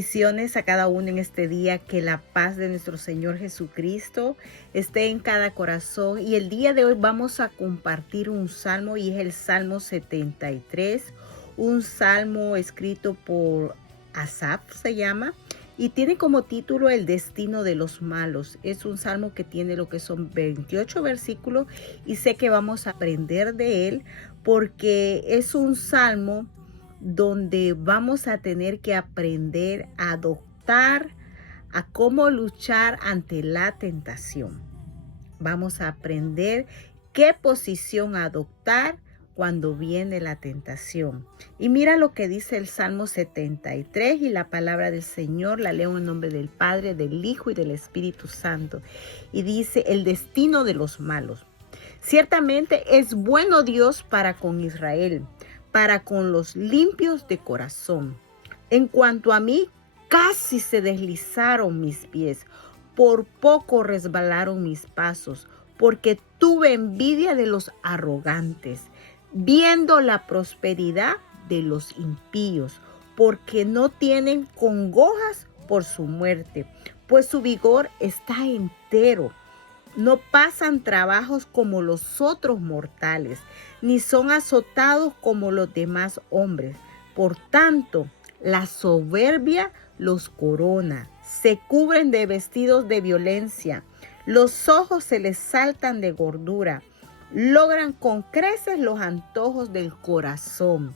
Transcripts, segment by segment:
Bendiciones a cada uno en este día, que la paz de nuestro Señor Jesucristo esté en cada corazón. Y el día de hoy vamos a compartir un salmo y es el Salmo 73, un salmo escrito por Asaf se llama y tiene como título El destino de los malos. Es un salmo que tiene lo que son 28 versículos y sé que vamos a aprender de él porque es un salmo donde vamos a tener que aprender a adoptar, a cómo luchar ante la tentación. Vamos a aprender qué posición adoptar cuando viene la tentación. Y mira lo que dice el Salmo 73 y la palabra del Señor la leo en nombre del Padre, del Hijo y del Espíritu Santo. Y dice, el destino de los malos. Ciertamente es bueno Dios para con Israel, para con los limpios de corazón. En cuanto a mí, casi se deslizaron mis pies, por poco resbalaron mis pasos, porque tuve envidia de los arrogantes, viendo la prosperidad de los impíos, porque no tienen congojas por su muerte, pues su vigor está entero. No pasan trabajos como los otros mortales, ni son azotados como los demás hombres. Por tanto, la soberbia los corona, se cubren de vestidos de violencia, los ojos se les saltan de gordura, logran con creces los antojos del corazón,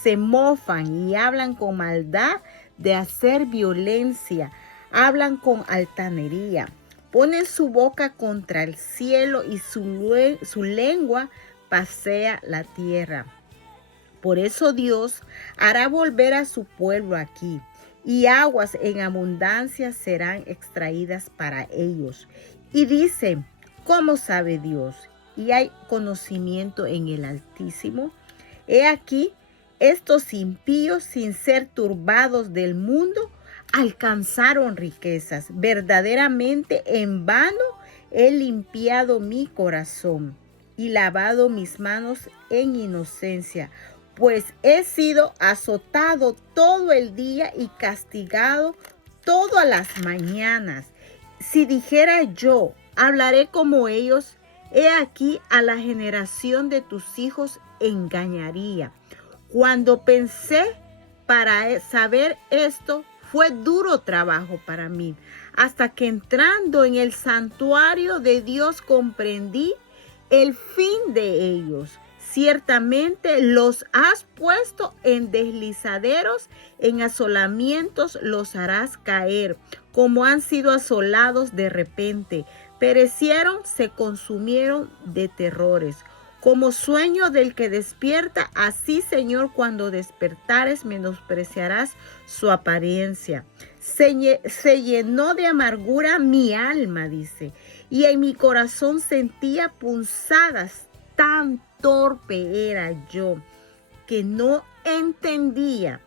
se mofan y hablan con maldad de hacer violencia, hablan con altanería. Ponen su boca contra el cielo y su lengua pasea la tierra. Por eso Dios hará volver a su pueblo aquí, y aguas en abundancia serán extraídas para ellos. Y dice, ¿cómo sabe Dios? Y hay conocimiento en el Altísimo. He aquí, estos impíos, sin ser turbados del mundo, alcanzaron riquezas. Verdaderamente en vano he limpiado mi corazón y lavado mis manos en inocencia, pues he sido azotado todo el día y castigado todas las mañanas. Si dijera yo, hablaré como ellos, he aquí a la generación de tus hijos engañaría. Cuando pensé para saber esto, fue duro trabajo para mí, hasta que entrando en el santuario de Dios comprendí el fin de ellos. Ciertamente los has puesto en deslizaderos, en asolamientos los harás caer, como han sido asolados de repente. Perecieron, se consumieron de terrores. Como sueño del que despierta, así, Señor, cuando despertares, menospreciarás su apariencia. Se llenó de amargura mi alma, dice, y en mi corazón sentía punzadas. Tan torpe era yo, que no entendía.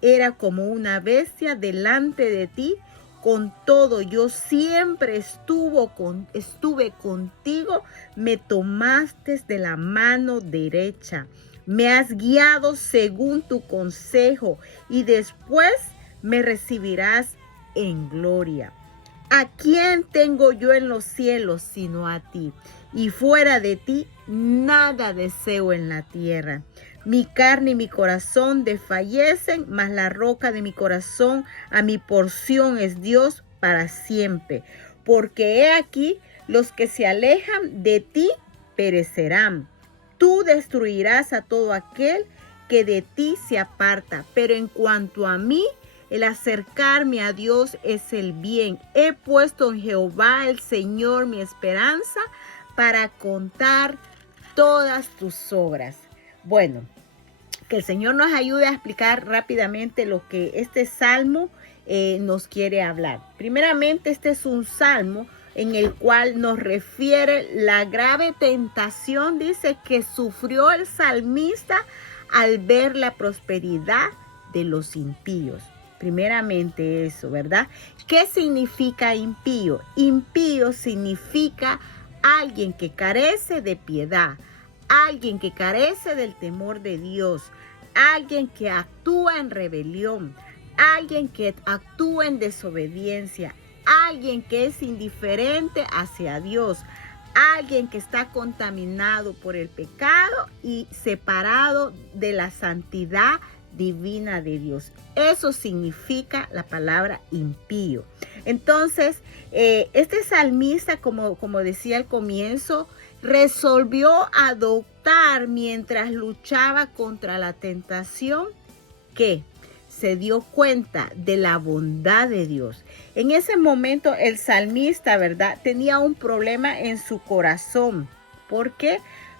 Era como una bestia delante de ti. Con todo, yo siempre estuve contigo, me tomaste de la mano derecha, me has guiado según tu consejo y después me recibirás en gloria. ¿A quién tengo yo en los cielos sino a ti? Y fuera de ti, nada deseo en la tierra. Mi carne y mi corazón desfallecen, mas la roca de mi corazón, a mi porción es Dios para siempre. Porque he aquí, los que se alejan de ti perecerán. Tú destruirás a todo aquel que de ti se aparta. Pero en cuanto a mí, el acercarme a Dios es el bien. He puesto en Jehová el Señor mi esperanza para contar todas tus obras. Bueno, que el Señor nos ayude a explicar rápidamente lo que este salmo nos quiere hablar. Primeramente, este es un salmo en el cual nos refiere la grave tentación, dice, que sufrió el salmista al ver la prosperidad de los impíos. Primeramente eso, ¿verdad? ¿Qué significa impío? Impío significa alguien que carece de piedad, alguien que carece del temor de Dios, alguien que actúa en rebelión, alguien que actúa en desobediencia, alguien que es indiferente hacia Dios, alguien que está contaminado por el pecado y separado de la santidad divina de Dios. Eso significa la palabra impío. Entonces, este salmista, como decía al comienzo, resolvió adoptar mientras luchaba contra la tentación que se dio cuenta de la bondad de Dios. En ese momento el salmista, ¿verdad?, tenía un problema en su corazón. ¿Por qué?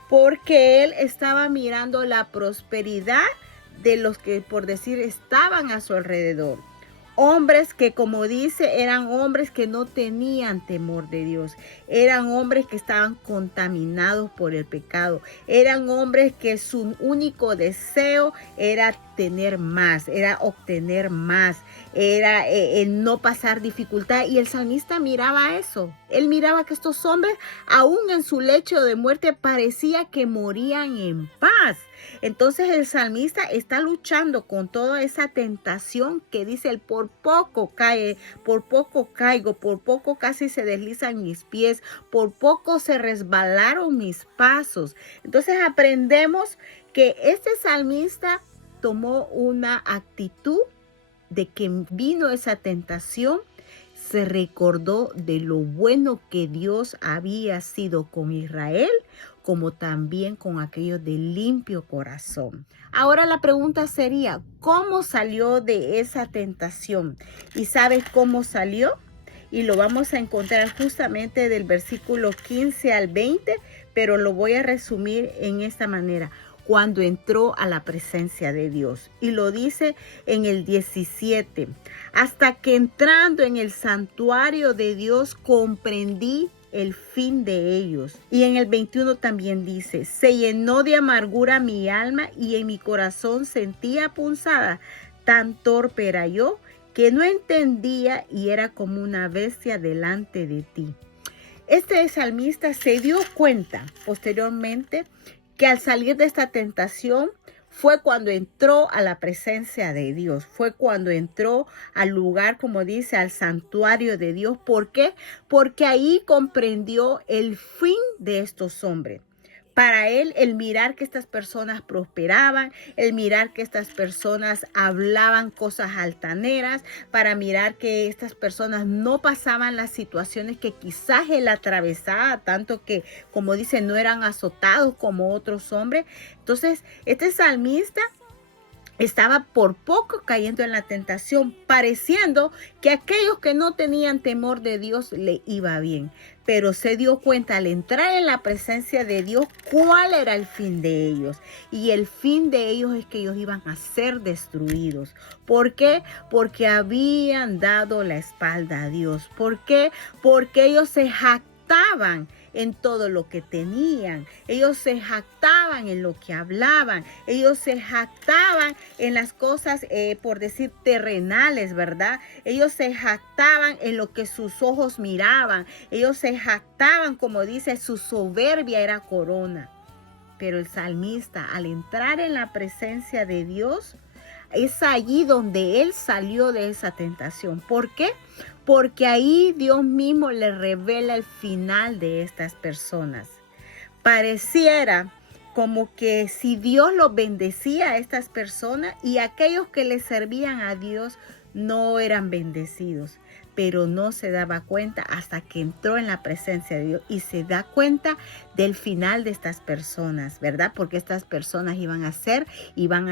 Porque él estaba mirando la prosperidad de los que, por decir, estaban a su alrededor. Hombres que, como dice, eran hombres que no tenían temor de Dios. Eran hombres que estaban contaminados por el pecado. Eran hombres que su único deseo era tener más, era obtener más, era el no pasar dificultad. Y el salmista miraba eso. Él miraba que estos hombres, aún en su lecho de muerte, parecía que morían en paz. Entonces el salmista está luchando con toda esa tentación que dice él: por poco cae, por poco caigo, por poco casi se deslizan mis pies, por poco se resbalaron mis pasos. Entonces aprendemos que este salmista tomó una actitud de que vino esa tentación, se recordó de lo bueno que Dios había sido con Israel, como también con aquellos de limpio corazón. Ahora la pregunta sería, ¿cómo salió de esa tentación? ¿Y sabes cómo salió? Y lo vamos a encontrar justamente del versículo 15 al 20, pero lo voy a resumir en esta manera: cuando entró a la presencia de Dios. Y lo dice en el 17, hasta que entrando en el santuario de Dios comprendí el fin de ellos. Y en el 21 también dice, se llenó de amargura mi alma y en mi corazón sentía punzada. Tan torpe era yo que no entendía y era como una bestia delante de ti. Este salmista se dio cuenta posteriormente que al salir de esta tentación fue cuando entró a la presencia de Dios, fue cuando entró al lugar, como dice, al santuario de Dios. ¿Por qué? Porque ahí comprendió el fin de estos hombres. Para él, el mirar que estas personas prosperaban, el mirar que estas personas hablaban cosas altaneras, para mirar que estas personas no pasaban las situaciones que quizás él atravesaba, tanto que, como dice, no eran azotados como otros hombres. Entonces, este salmista estaba por poco cayendo en la tentación, pareciendo que aquellos que no tenían temor de Dios le iba bien. Pero se dio cuenta al entrar en la presencia de Dios cuál era el fin de ellos. Y el fin de ellos es que ellos iban a ser destruidos. ¿Por qué? Porque habían dado la espalda a Dios. ¿Por qué? Porque ellos se jactaban en todo lo que tenían. Ellos se jactaban en lo que hablaban. Ellos se jactaban en las cosas, por decir, terrenales, ¿verdad? Ellos se jactaban en lo que sus ojos miraban. Ellos se jactaban, como dice, su soberbia era corona. Pero el salmista, al entrar en la presencia de Dios, es allí donde él salió de esa tentación. ¿Por qué? Porque ahí Dios mismo le revela el final de estas personas. Pareciera como que si Dios los bendecía a estas personas y aquellos que le servían a Dios no eran bendecidos. Pero no se daba cuenta hasta que entró en la presencia de Dios y se da cuenta del final de estas personas, ¿verdad? Porque estas personas iban a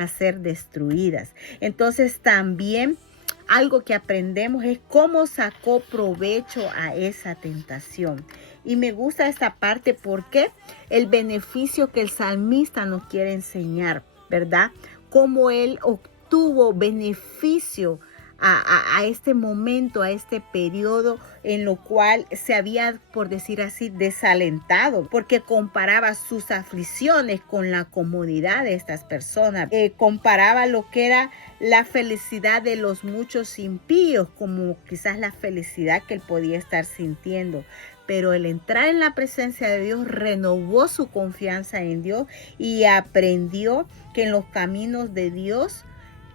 ser destruidas. Entonces también algo que aprendemos es cómo sacó provecho a esa tentación. Y me gusta esta parte porque el beneficio que el salmista nos quiere enseñar, ¿verdad? Cómo él obtuvo beneficio a este momento, a este periodo en lo cual se había, por decir así, desalentado, porque comparaba sus aflicciones con la comodidad de estas personas. Comparaba lo que era la felicidad de los muchos impíos, como quizás la felicidad que él podía estar sintiendo. Pero el entrar en la presencia de Dios renovó su confianza en Dios y aprendió que en los caminos de Dios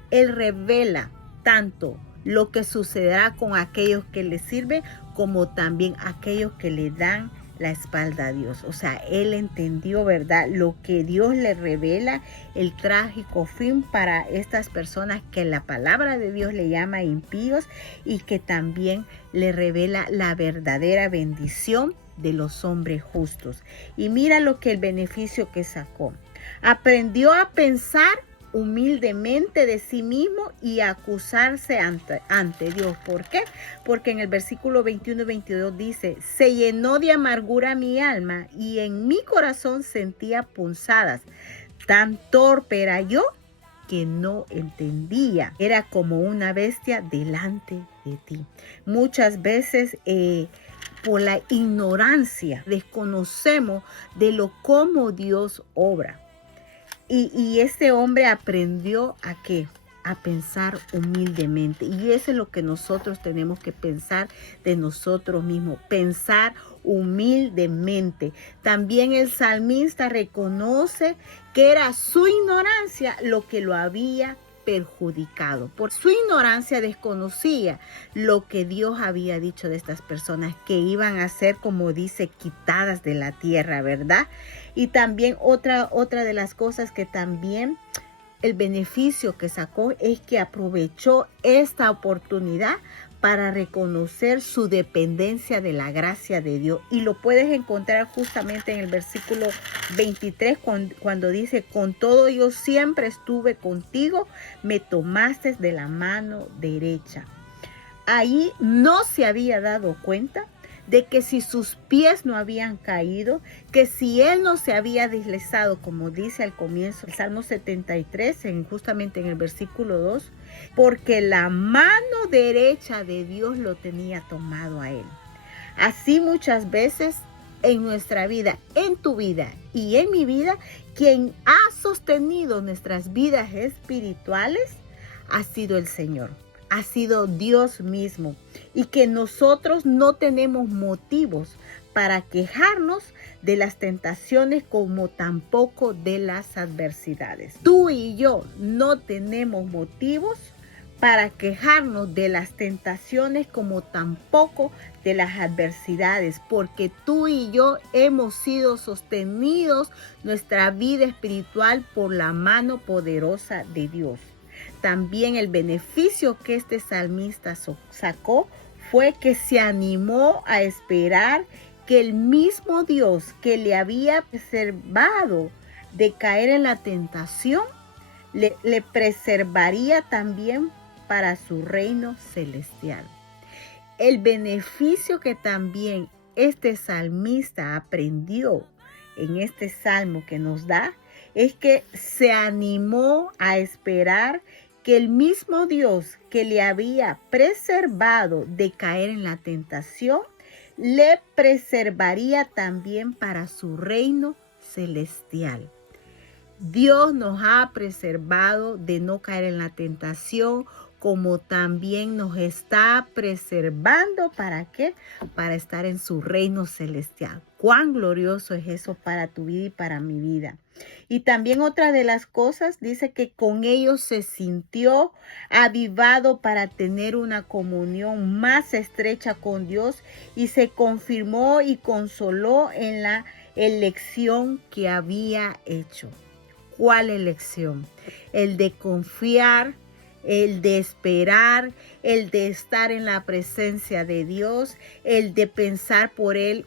Él revela tanto lo que sucederá con aquellos que le sirven como también aquellos que le dan la espalda a Dios. O sea, él entendió, ¿verdad?, lo que Dios le revela, el trágico fin para estas personas que la palabra de Dios le llama impíos, y que también le revela la verdadera bendición de los hombres justos. Y mira lo que el beneficio que sacó. Aprendió a pensar humildemente de sí mismo y acusarse ante Dios. ¿Por qué? Porque en el versículo 21 y 22 dice: se llenó de amargura mi alma y en mi corazón sentía punzadas. Tan torpe era yo que no entendía. Era como una bestia delante de ti. Muchas veces por la ignorancia desconocemos de lo cómo Dios obra. Y este hombre aprendió ¿a qué? A pensar humildemente. Y eso es lo que nosotros tenemos que pensar de nosotros mismos. Pensar humildemente. También el salmista reconoce que era su ignorancia lo que lo había perjudicado. Por su ignorancia desconocía lo que Dios había dicho de estas personas, que iban a ser, como dice, quitadas de la tierra, ¿verdad? Y también otra de las cosas que también el beneficio que sacó es que aprovechó esta oportunidad para reconocer su dependencia de la gracia de Dios. Y lo puedes encontrar justamente en el versículo 23 cuando dice: con todo yo siempre estuve contigo, me tomaste de la mano derecha. Ahí no se había dado cuenta de que si sus pies no habían caído, que si él no se había deslizado, como dice al comienzo el Salmo 73, justamente en el versículo 2, porque la mano derecha de Dios lo tenía tomado a él. Así muchas veces en nuestra vida, en tu vida y en mi vida, quien ha sostenido nuestras vidas espirituales ha sido el Señor. Ha sido Dios mismo, y que nosotros no tenemos motivos para quejarnos de las tentaciones como tampoco de las adversidades. Tú y yo no tenemos motivos para quejarnos de las tentaciones como tampoco de las adversidades, porque tú y yo hemos sido sostenidos nuestra vida espiritual por la mano poderosa de Dios. También el beneficio que este salmista sacó fue que se animó a esperar que el mismo Dios que le había preservado de caer en la tentación, le preservaría también para su reino celestial. El beneficio que también este salmista aprendió en este salmo que nos da es que se animó a esperar que el mismo Dios que le había preservado de caer en la tentación, le preservaría también para su reino celestial. Dios nos ha preservado de no caer en la tentación, como también nos está preservando, ¿para qué? Para estar en su reino celestial. Cuán glorioso es eso para tu vida y para mi vida. Y también otra de las cosas, dice que con ellos se sintió avivado para tener una comunión más estrecha con Dios, y se confirmó y consoló en la elección que había hecho. ¿Cuál elección? El de confiar, el de esperar, el de estar en la presencia de Dios, el de pensar por Él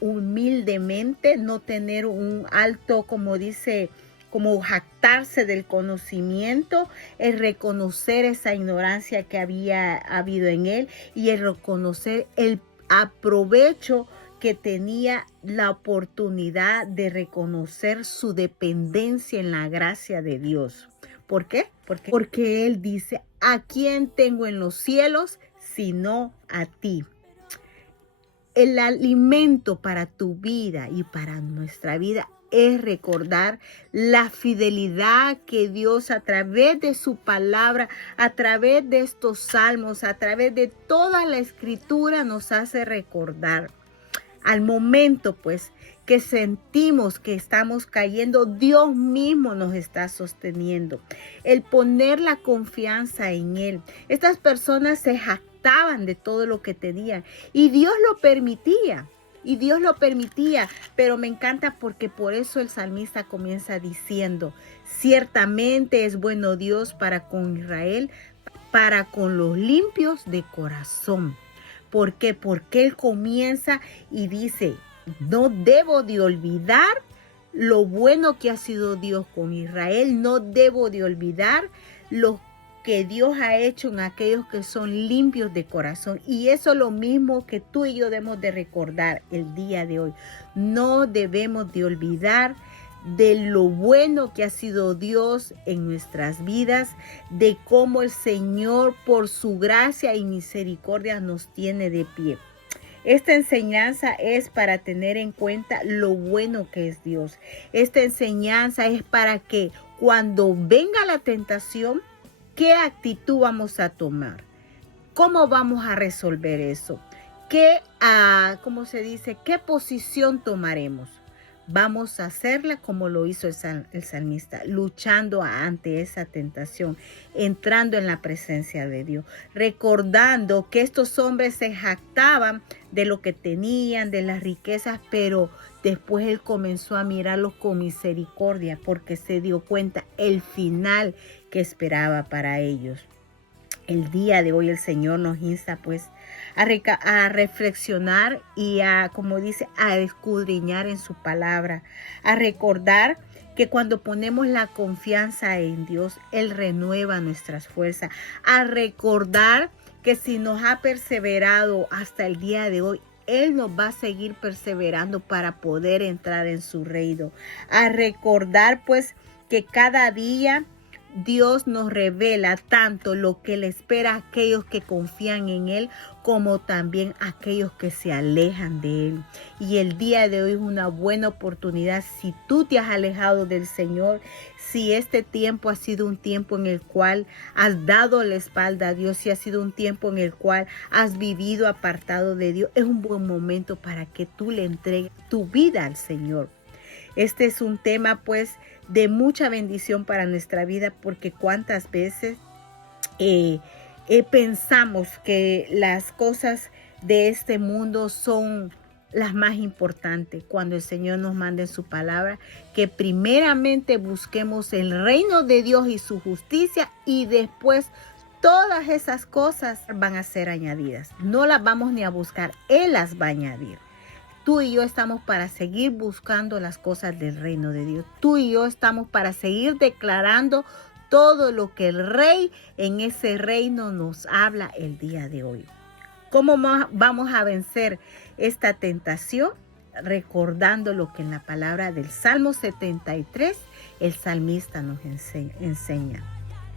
humildemente, no tener un alto, como dice, como jactarse del conocimiento, el reconocer esa ignorancia que había habido en él, y el reconocer el aprovecho que tenía la oportunidad de reconocer su dependencia en la gracia de Dios. ¿Por qué? Porque él dice: ¿a quién tengo en los cielos sino a ti? El alimento para tu vida y para nuestra vida es recordar la fidelidad que Dios, a través de su palabra, a través de estos salmos, a través de toda la escritura, nos hace recordar. al momento pues que sentimos que estamos cayendo, Dios mismo nos está sosteniendo. El poner la confianza en Él. Estas personas se jactaban de todo lo que tenían y Dios lo permitía. Y Dios lo permitía, pero me encanta porque por eso el salmista comienza diciendo, ciertamente es bueno Dios para con Israel, para con los limpios de corazón. ¿Por qué? Porque Él comienza y dice, no debo de olvidar lo bueno que ha sido Dios con Israel, no debo de olvidar lo que Dios ha hecho en aquellos que son limpios de corazón. Y eso es lo mismo que tú y yo debemos de recordar el día de hoy. No debemos de olvidar de lo bueno que ha sido Dios en nuestras vidas, de cómo el Señor por su gracia y misericordia nos tiene de pie. Esta enseñanza es para tener en cuenta lo bueno que es Dios. Esta enseñanza es para que cuando venga la tentación, ¿qué actitud vamos a tomar? ¿Cómo vamos a resolver eso? ¿Cómo se dice? ¿Qué posición tomaremos? Vamos a hacerla como lo hizo el salmista, luchando ante esa tentación, entrando en la presencia de Dios, recordando que estos hombres se jactaban de lo que tenían, de las riquezas, pero después él comenzó a mirarlos con misericordia porque se dio cuenta el final que esperaba para ellos. El día de hoy el Señor nos insta pues a reflexionar y como dice, a escudriñar en su palabra, a recordar que cuando ponemos la confianza en Dios, Él renueva nuestras fuerzas, a recordar que si nos ha perseverado hasta el día de hoy, Él nos va a seguir perseverando para poder entrar en su reino, a recordar pues que cada día Dios nos revela tanto lo que le espera a aquellos que confían en Él como también a aquellos que se alejan de Él. Y el día de hoy es una buena oportunidad si tú te has alejado del Señor, si este tiempo ha sido un tiempo en el cual has dado la espalda a Dios, si ha sido un tiempo en el cual has vivido apartado de Dios, es un buen momento para que tú le entregues tu vida al Señor. Este es un tema pues de mucha bendición para nuestra vida porque cuántas veces pensamos que las cosas de este mundo son las más importantes cuando el Señor nos manda en su palabra que primeramente busquemos el reino de Dios y su justicia y después todas esas cosas van a ser añadidas. No las vamos ni a buscar, Él las va a añadir. Tú y yo estamos para seguir buscando las cosas del reino de Dios. Tú y yo estamos para seguir declarando todo lo que el Rey en ese reino nos habla el día de hoy. ¿Cómo vamos a vencer esta tentación? Recordando lo que en la palabra del Salmo 73 el salmista nos enseña.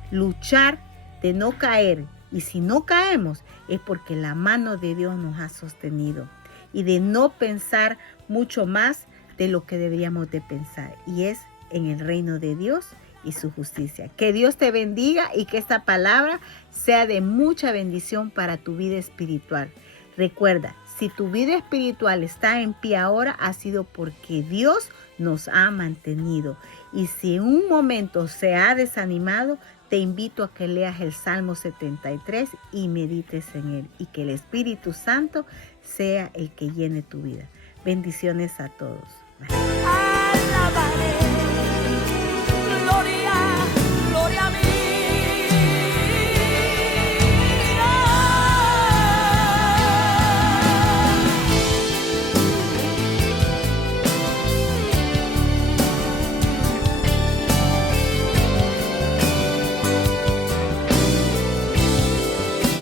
Luchar de no caer. Y si no caemos es porque la mano de Dios nos ha sostenido. Y de no pensar mucho más de lo que deberíamos de pensar. Y es en el reino de Dios y su justicia. Que Dios te bendiga y que esta palabra sea de mucha bendición para tu vida espiritual. Recuerda, si tu vida espiritual está en pie ahora, ha sido porque Dios nos ha mantenido. Y si en un momento se ha desanimado, te invito a que leas el Salmo 73 y medites en él. Y que el Espíritu Santo sea el que llene tu vida. Bendiciones a todos. Bye.